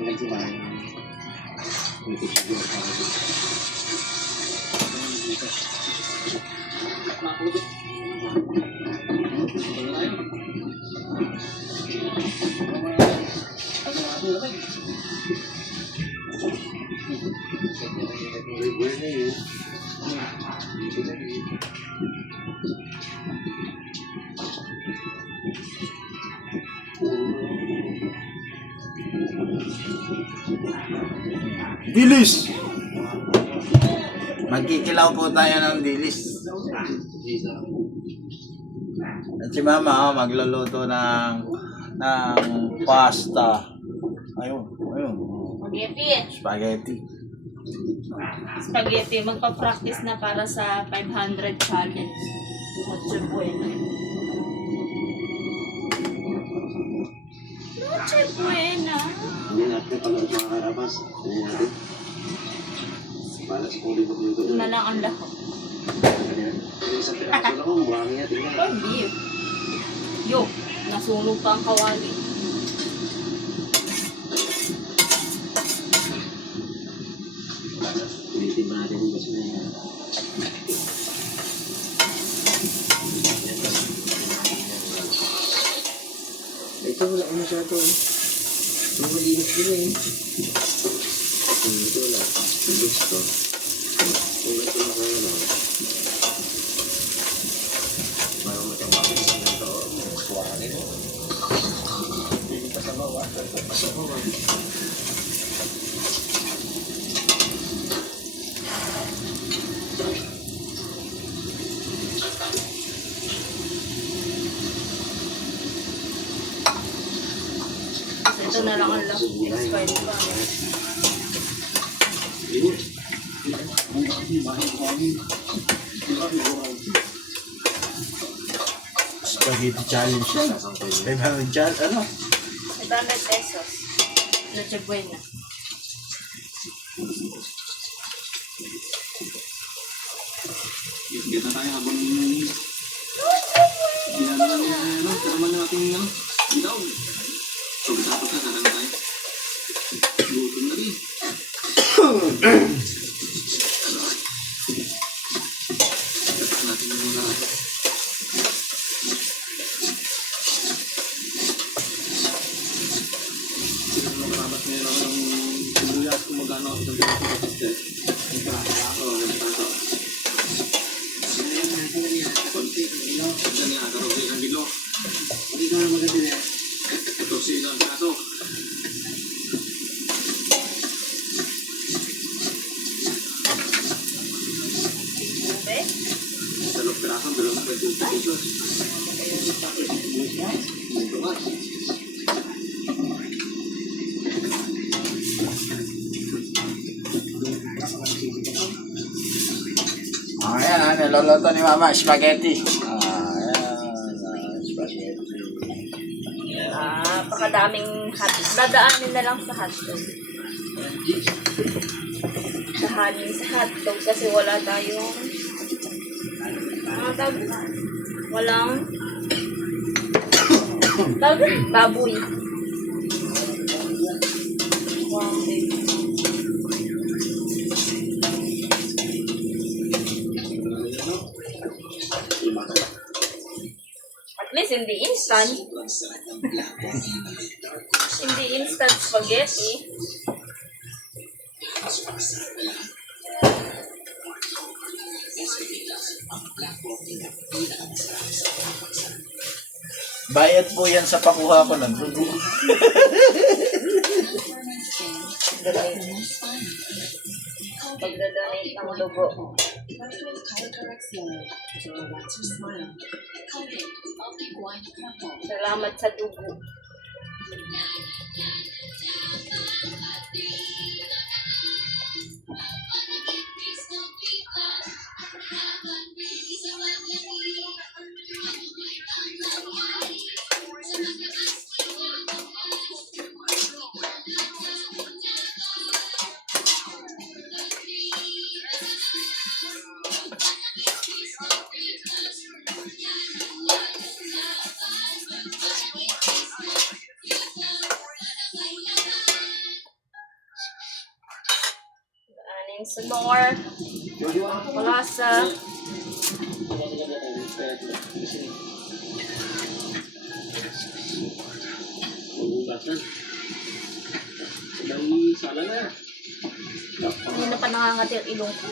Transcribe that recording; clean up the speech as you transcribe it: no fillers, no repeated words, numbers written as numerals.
hanggang si Mari. Dito siguro para dito. Makulog. Dilis! Magkikilaw po tayo ng dilis. At si Mama magluluto ng pasta. Ayun. Spaghetti. Spaghetti. Magpa-practice na para sa 500 challenge. Noche Buena. Noche Buena. Hindi natin pala mga karabas. Hindi natin. Para sa kong libot nito. Ito na lang ang lahat. Yung isang piraso lang kung buhangin natin yan. Oh, beef. Yo, nasunog pa ang kawali. Ulitin ba natin yung baso na yan? Ito wala ko masyado eh. Ito malinis din eh. Ito lang. Gusto. Kung ito na kayo na. Parang matapapin sa mga ito. Kuwanin mo. Hindi pa sa bawah. Pa sa bawah. Ito na lang ang lahat. Expired pa. Spaghetti challenge. 500 challenge. Ano? 500 pesos. Noche Buena. Get na tayo habang ginagawa natin karaman natin bitaw. So tapos na sarang tayo. Gutom na rin. Tapos natin yung mga sila mga karabat ngayon ako ng sibuyas kung magkano isang piraso sa pastel. Yung piraso ako, yung piraso. Konti, ilaw. Diyan nga, karosi isang kilo. Hindi ka na maganda niya. Karosi isang piraso. Ube? Dalawang piraso, 220 pesos. Ito nga. Ayan, niluluto ni Mama. Spaghetti. Ayan. Spaghetti. Pakadaming hotdog. Dadaanin na lang sa hotdog. Dahanin sa hotdog kasi wala tayong walang baboy. Wow, baby. At least hindi instant. Hindi instant spaghetti. Bayad po yan sa pakuha ko ng dugo. Pagdadonate ng dugo. Salamat sa dugo. may sunor, malasa. Magugasan. Sabay sala na. Hindi na pa nangangati ang ilong ko.